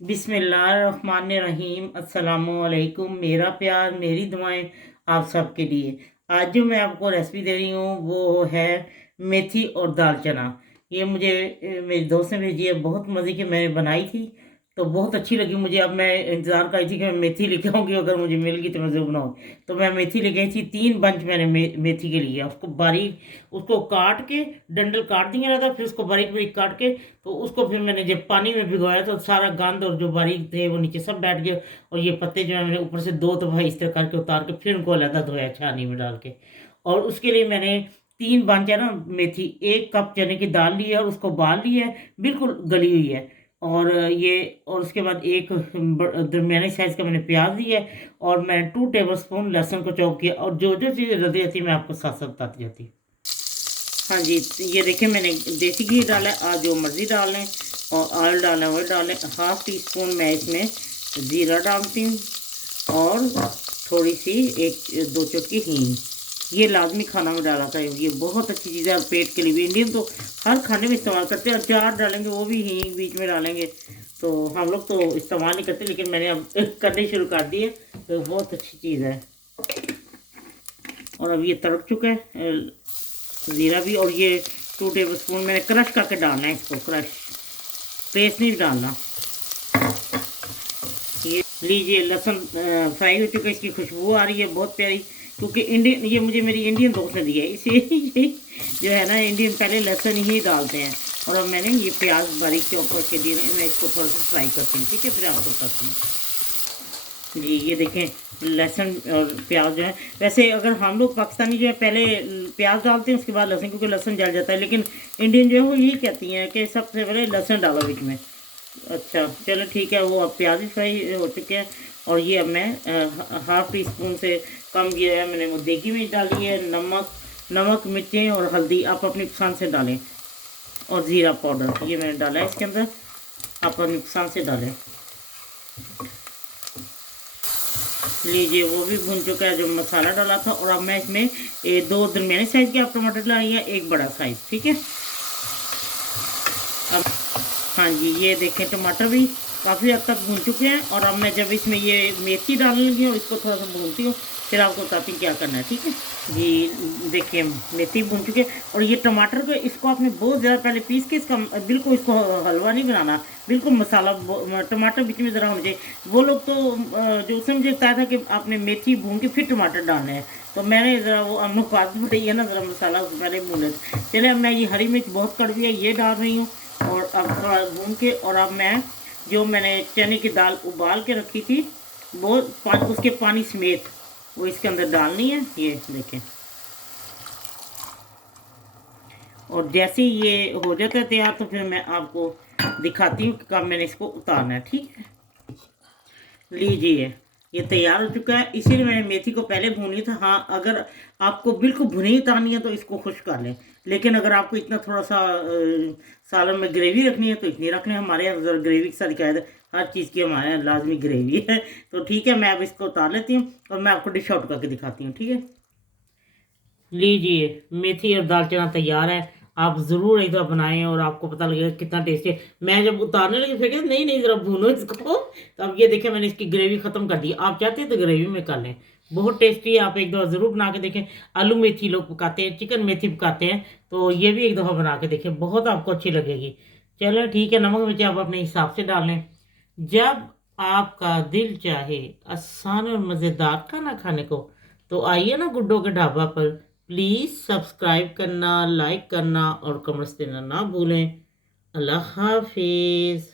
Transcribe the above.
बिस्मिल्लाहिर्रहमानिर्रहीम। अस्सलामुअलैकुम। मेरा प्यार मेरी दुआएं आप सबके लिए। आज जो मैं आपको रेसिपी दे रही हूँ वो है मेथी और दाल चना। ये मुझे मेरी दोस्त ने भेजी है, बहुत मज़े की मैंने बनाई थी तो बहुत अच्छी लगी मुझे। अब मैं इंतज़ार कर रही थी कि मैं मेथी लेके आऊँगी, अगर मुझे मिल गई तो मैं ज़रूर बनाऊँ। तो मैं मेथी लेके आई थी, 3 बंच मैंने मेथी के लिए उसको बारीक, उसको काट के डंडल काट दिया था, फिर उसको बारीक बारीक काट के तो उसको फिर मैंने जब पानी में भिगोया तो सारा गंद और जो बारीक थे वो नीचे सब बैठ गए। और ये पत्ते जो है मैंने ऊपर से 2 दफ़ा इस तरह करके उतार के फिर उनको अलग धोया छानी में डाल के। और उसके लिए मैंने 3 बंच है ना मेथी, 1 कप चने की दाल ली है और उसको बाल ली है, बिल्कुल गली हुई है। और ये, और उसके बाद एक दरमियानी साइज़ का मैंने प्याज लिया है और मैं 2 टेबल स्पून लहसुन को चॉप किया। और जो जो चीज़ें रदी जाती मैं आपको साथ साथ बताती जाती। हाँ जी, ये देखिए मैंने देसी घी डाला है, आप जो मर्ज़ी डाल लें। और ऑयल डालना है ऑयल डालें। 1/2 टी स्पून मैं इसमें ज़ीरा डालती हूँ और थोड़ी सी 1-2 चुटकी हींग। ये लाजमी खाना में डाला था, ये बहुत अच्छी चीज़ है और पेट के लिए भी। इंडियन तो हर खाने में इस्तेमाल करते हैं। अचार डालेंगे वो भी हींग बीच में डालेंगे, तो हम लोग तो इस्तेमाल नहीं करते, लेकिन मैंने अब करने शुरू कर दिए, तो बहुत अच्छी चीज़ है। और अब ये तड़क चुका है ज़ीरा भी। और ये 2 टेबल स्पून मैंने क्रश करके डालना है, इसको क्रश, पेस्ट नहीं डालना। ये लीजिए लहसुन फ्राई हो चुका है, इसकी खुशबू आ रही है बहुत प्यारी। क्योंकि इंडियन, ये मुझे मेरी इंडियन दोस्त ने दिया है, इसे जो है ना इंडियन पहले लहसुन ही डालते हैं। और अब मैंने ये प्याज बारीक चॉप करके दिए, मैं इसको थोड़ा सा फ्राई करती हूँ, ठीक है, फिर आपको बताती हूँ। जी ये देखें लहसुन और प्याज जो है, वैसे अगर हम लोग पाकिस्तानी जो है पहले प्याज डालते हैं उसके बाद लहसुन, क्योंकि लहसुन जल जाता है, लेकिन इंडियन जो है वो यही कहती हैं कि सबसे पहले लहसुन डालो बीच में। अच्छा चलो ठीक है, वो अब प्याज भी फ्राई हो चुके हैं। और ये अब मैं 1/2 टी स्पून से कम ये है मैंने वो देगी मिर्च डाली है, नमक मिर्चें और हल्दी आप अपनी पसंद से डालें। और ज़ीरा पाउडर ये मैंने डाला है इसके अंदर, आप अपनी पसंद से डालें। लीजिए वो भी भून चुका है जो मसाला डाला था। और अब मैं इसमें 2 दरमियाने साइज़ के आप टमाटर डालिए, एक बड़ा साइज़, ठीक है। अब हाँ जी, ये देखें टमाटर भी काफ़ी हद तक भून चुके हैं। और अब मैं जब इसमें ये मेथी डालने लगी हूँ, इसको थोड़ा सा भूनती हूँ, फिर आपको बताती हूँ क्या करना है, ठीक है। जी देखिए मेथी भून चुके हैं। और ये टमाटर को, इसको आपने बहुत ज़्यादा पहले पीस के इसका बिल्कुल इसको हलवा नहीं बनाना, बिल्कुल मसाला टमाटर बीच में ज़रा होना चाहिए। वो लोग तो जो उसने मुझे बताया था कि आपने मेथी भून के फिर टमाटर डालने हैं, तो मैंने ज़रा वो अनुपात बताई है ना, ज़रा मसाला पहले भून। चले अब मैं ये हरी मिर्च बहुत कड़वी है ये डाल रही हूँ। और अब थोड़ा भून के, और अब मैं जो मैंने चने की दाल उबाल के रखी थी वो उसके पानी समेत वो इसके अंदर डालनी है, ये देखें। और जैसे ही ये हो जाता है तैयार तो फिर मैं आपको दिखाती हूँ कि कब मैंने इसको उतारना है, ठीक है। लीजिए ये तैयार हो चुका है, इसीलिए मैंने मेथी को पहले भून लिया था। हाँ अगर आपको बिल्कुल भुनी उतारनी है तो इसको खुश कर लें, लेकिन अगर आपको इतना थोड़ा सा सालन में ग्रेवी रखनी है तो इतनी रख लें। हमारे यहाँ ज़रा ग्रेवी के साथ दिखाया था, हर चीज़ की हमारे यहाँ लाजमी ग्रेवी है। तो ठीक है, मैं अब इसको उतार लेती हूँ और मैं आपको डिश आउट करके दिखाती हूँ, ठीक है। लीजिए मेथी और दाल चना तैयार है, आप ज़रूर एक बार बनाएं और आपको पता लगेगा कितना टेस्टी है। मैं जब उतारने लगी फिर कहते नहीं नहीं ज़रा भूनो इसको, तो अब ये देखिए मैंने इसकी ग्रेवी ख़त्म कर दी। आप चाहते हैं तो ग्रेवी में कर लें, बहुत टेस्टी है, आप एक दफ़ा ज़रूर बना के देखें। आलू मेथी लोग पकाते हैं, चिकन मेथी पकाते हैं, तो ये भी एक दफ़ा बना के देखें, बहुत आपको अच्छी लगेगी। चलो ठीक है, नमक मिर्च आप अपने हिसाब से डाल लें। जब आपका दिल चाहे आसान और मज़ेदार खाना खाने को, तो आइए ना गुड्डो के ढाबा पर। प्लीज़ सब्सक्राइब करना, लाइक करना और कमेंट्स देना ना भूलें। अल्लाह हाफिज़।